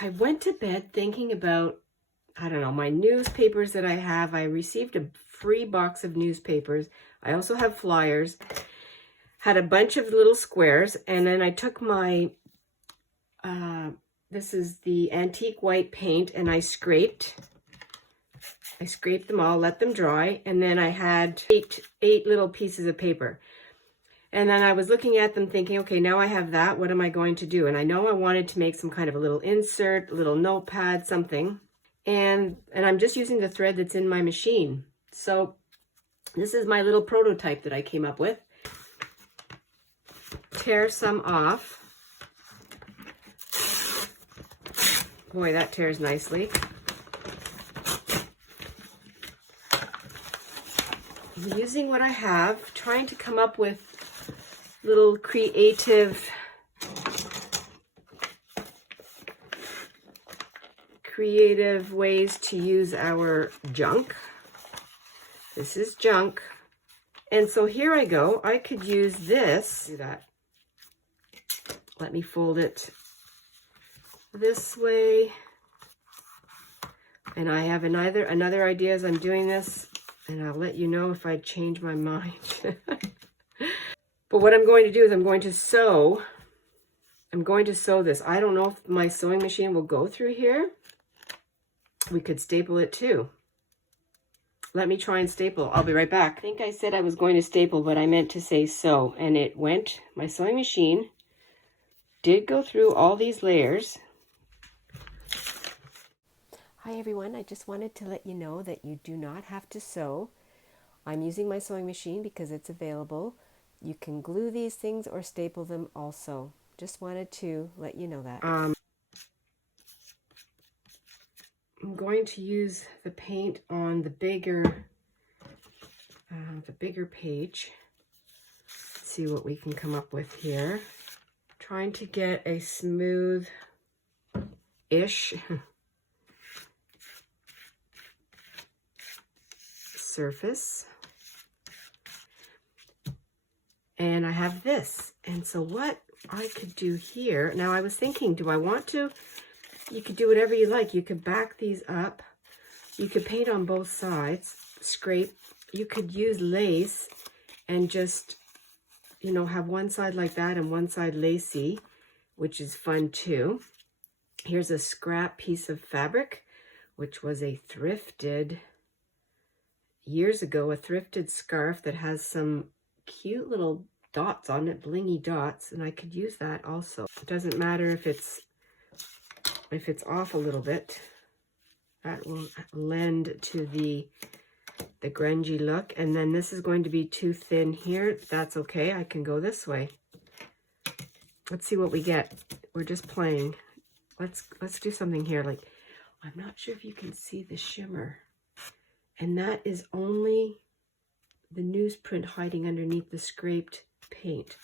I went to bed thinking about, I don't know, my newspapers that I have. I received a free box of newspapers. I also have flyers. Had a bunch of little squares, and then I took my, this is the antique white paint, and I scraped them all, let them dry, and then I had eight little pieces of paper. And then I was looking at them thinking, okay, now I have that, what am I going to do? And I know I wanted to make some kind of a little insert, a little notepad, something. And I'm just using the thread that's in my machine. So this is my little prototype that I came up with. Tear some off. Boy, that tears nicely. I'm using what I have, trying to come up with little creative ways to use our junk. This is junk. And so here I go. I could use this. Do that. Let me fold it this way. And I have another idea as I'm doing this, and I'll let you know if I change my mind. But what I'm going to do is I'm going to sew this. I don't know if my sewing machine will go through here. We could staple it too. Let me try and staple. I'll be right back. I think I said I was going to staple, but I meant to say sew. And it went, my sewing machine did go through all these layers. Hi everyone, I just wanted to let you know that you do not have to sew. I'm using my sewing machine because it's available. You can glue these things or staple them also. Just wanted to let you know that. I'm going to use the paint on the bigger page. Let's see what we can come up with here. Trying to get a smooth-ish surface. And I have this. And so what I could do here, now I was thinking, do I want to? You could do whatever you like. You could back these up. You could paint on both sides, scrape. You could use lace and just, you know, have one side like that and one side lacy, which is fun too. Here's a scrap piece of fabric, which was a thrifted, years ago, a thrifted scarf that has some cute little dots on it, blingy dots, and I could use that also. It doesn't matter if it's off a little bit. That will lend to the grungy look. And then this is going to be too thin here. That's okay. I can go this way. Let's see what we get. We're just playing. Let's do something here. Like, I'm not sure if you can see the shimmer. And that is only the newsprint hiding underneath the scraped paint.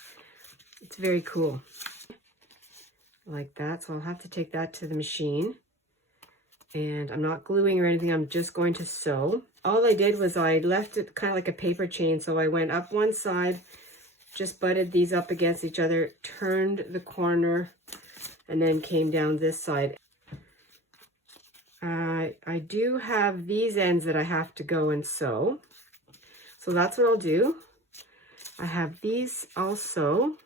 It's very cool. Like that. So I'll have to take that to the machine. And I'm not gluing or anything. I'm just going to sew. All I did was I left it kind of like a paper chain. So I went up one side, just butted these up against each other, turned the corner, and then came down this side. I do have these ends that I have to go and sew. So that's what I'll do. I have these also.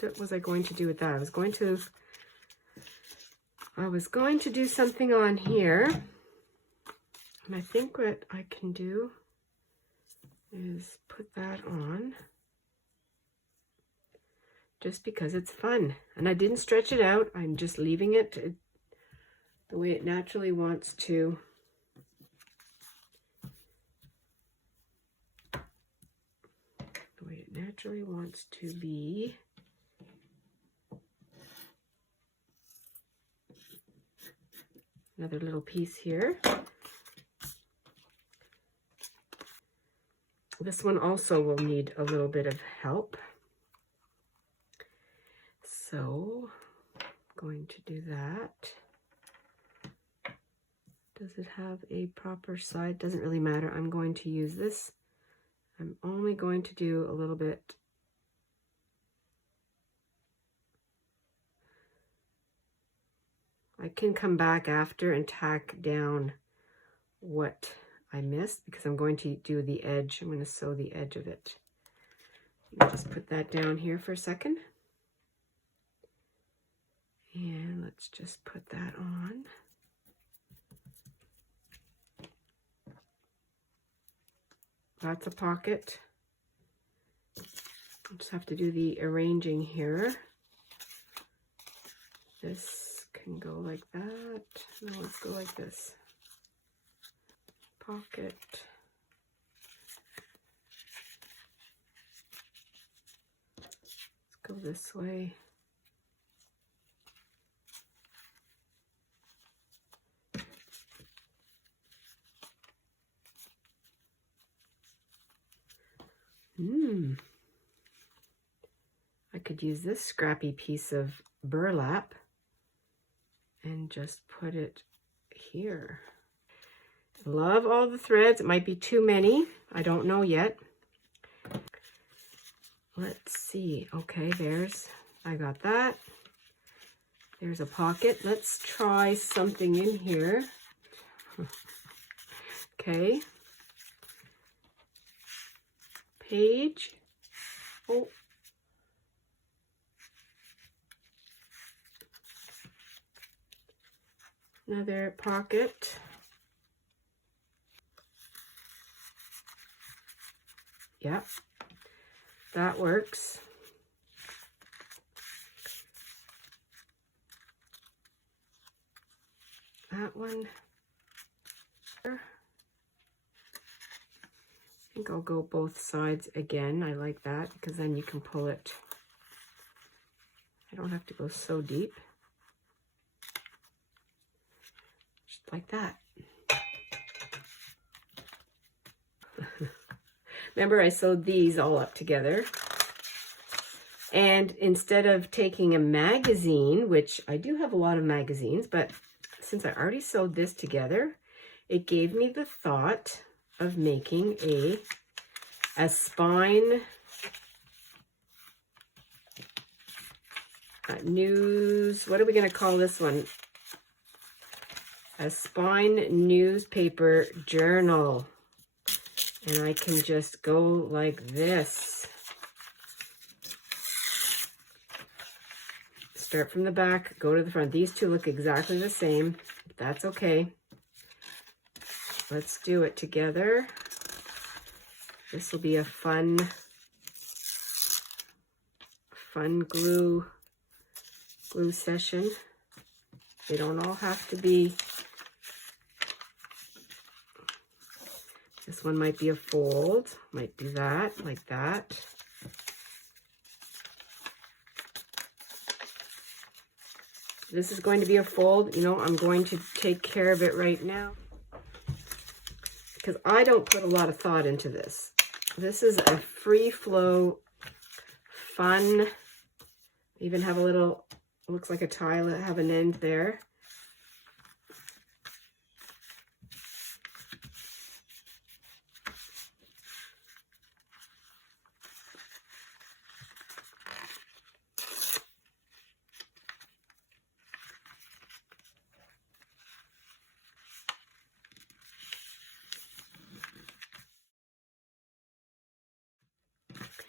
What was I going to do with that? I was going to do something on here. And I think what I can do is put that on. Just because it's fun. And I didn't stretch it out. I'm just leaving it the way it naturally wants to. The way it naturally wants to be. Another little piece here. This one also will need a little bit of help. So I'm going to do that. Does it have a proper side? Doesn't really matter. I'm going to use this. I'm only going to do a little bit. I can come back after and tack down what I missed because I'm going to do the edge. I'm going to sew the edge of it. Just put that down here for a second. And let's just put that on. That's a pocket. I'll just have to do the arranging here. This can go like that. No, let's go like this. Pocket. Let's go this way. I could use this scrappy piece of burlap and just put it here. Love all the threads. It might be too many. I don't know yet. Let's see. Okay, I got that. There's a pocket. Let's try something in here. Okay. Page. Oh. Another pocket. Yep, that works. That one. I think I'll go both sides again. I like that because then you can pull it. I don't have to go so deep. Just like that. Remember, I sewed these all up together. And instead of taking a magazine, which I do have a lot of magazines, but since I already sewed this together, it gave me the thought of making a spine news, what are we going to call this one? A spine newspaper journal. And I can just go like this. Start from the back, go to the front. These two look exactly the same. That's okay. Let's do it together. This will be a fun glue session. They don't all have to be. This one might be a fold, might be that, like that. This is going to be a fold. You know, I'm going to take care of it right now because I don't put a lot of thought into this. This is a free flow, fun, even have a little, looks like a tie, have an end there.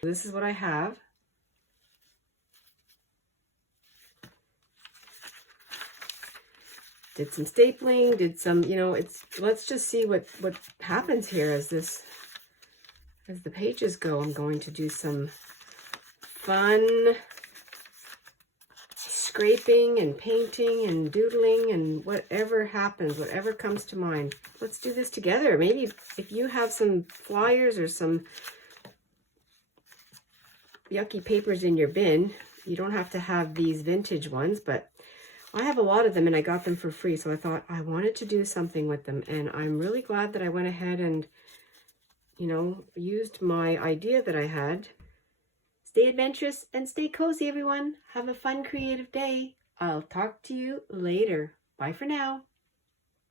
This is what I have. Did some stapling, did some, you know, let's just see what happens here as the pages go. I'm going to do some fun scraping and painting and doodling and whatever happens, whatever comes to mind. Let's do this together. Maybe if you have some flyers or some yucky papers in your bin, you don't have to have these vintage ones, but I have a lot of them and I got them for free, so I thought I wanted to do something with them, and I'm really glad that I went ahead and, you know, used my idea that I had. Stay adventurous and stay cozy, everyone. Have a fun, creative day. I'll talk to you later. Bye for now.